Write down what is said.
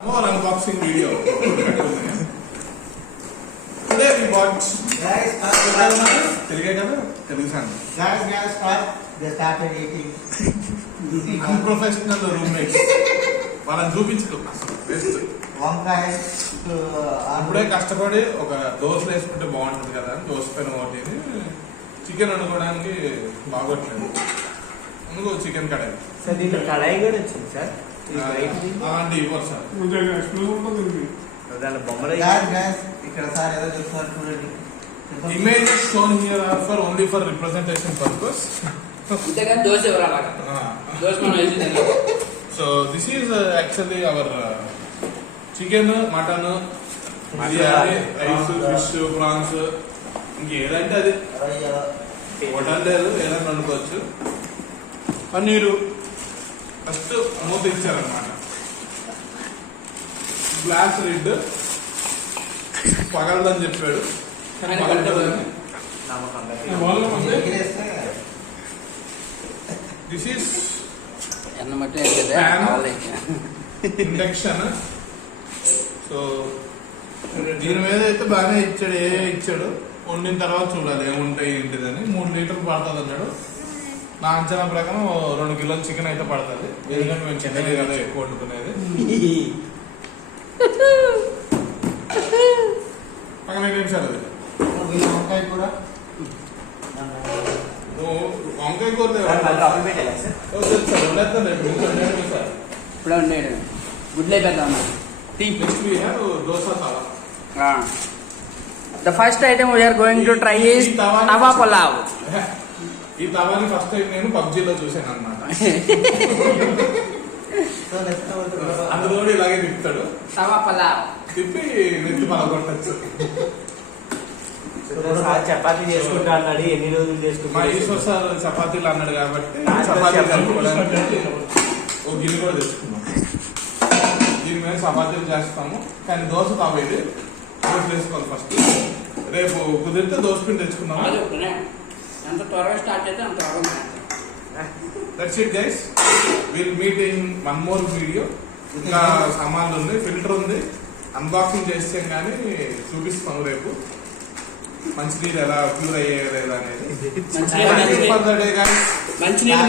More unboxing video. Today we bought Guys, they started eating. unprofessional roommates. వాళ్ళని చూపించదు best వంకాయ అప్పుడే కష్టపడి ఒక దోశలు వేసుకుంటే బాగుంటుంది కదా అని దోశ పైన ఒకటి చికెన్ వండుకోవడానికి బాగోట్లేదు అందుకు చికెన్ కడాయి సార్ దీంట్లో కడాయి కూడా వచ్చింది సార్ అలాంటి ఇవ్వరు సార్ దాని బొమ్మలు ఇక్కడ సార్ ఏదో చెప్తున్నారు చూడండి. Images shown here are for only for representation purpose ఇంతకన్నా దోశ ఎవరు అలాగా దోశ మనం వేసి తిన్నాం. So this is actually our chicken mutton biryani rice fish prawns ఇంకేదంటే అది హోటల్ లేదు ఏదైనా వండుకోవచ్చు. పన్నీరు ఫస్ట్ మూత ఇచ్చారనమాట. గ్లాస్ రిడ్ పగలదని చెప్పాడు కానీ పగలదని. దిస్ ఈస్ ఎన్న మట్టి ఇండక్షన్. సో దీని మీద అయితే బాగానే ఇచ్చాడు. ఇచ్చాడు వండిన తర్వాత చూడాలి ఏముంటాయి ఏంటిదని. 3 లీటర్లు పడుతుంది అన్నాడు. నా అంచనా ప్రకారం 2 కిలోల చికెన్ అయితే పడుతుంది. ఎందుకంటే మేము చెన్నై కదా ఎక్కువ వండుకునేది. పక్కన ఏంటి సార్ అది వంకాయ కూర వంకాయ కూర సార్. ఇప్పుడే ఉండేది గుడ్లే పెద్దాం. Next we have dosa tawa. The first item we are going to try is tawa pulav. ఈ తవాని ఫస్ట్ టైం నేను పబ్జీలో చూసాను అన్నమాట. అందులో కూడా ఇలాగే తిప్పుతాడు. Tawa pulav. తిప్పి నెత్తి పలగొట్టచ్చు. చపాతీ చేసుకుంటా అన్నాడు. ఎన్ని రోజులు మా చేసుకుంటా ఈశ్వర్ సార్ చపాతీలు అన్నాడు కాబట్టి చపాతీలు కలుపుకోవడానికి ఒక గిన్నె కూడా తెచ్చుకున్నాం. దీని మీద చపాతీలు చేస్తాము. కానీ దోశ తావేది దోశ వేసుకోవాలి ఫస్ట్. రేపు కుదిరితే దోశ పిండి తెచ్చుకున్నాము. ఎంత త్వరగా స్టార్ట్ అయితే అంత త్వరగా. That's it guys. Will meet in one more video. ఇంకా సామాన్లు ఉంది, ఫిల్టర్ ఉంది, అన్బాక్సింగ్ చేస్తే కానీ చూపిస్తాము రేపు మంచినీళ్ళు ఎలా ప్యూర్ అయ్యే లేదా అనేది. మంచినీళ్ళు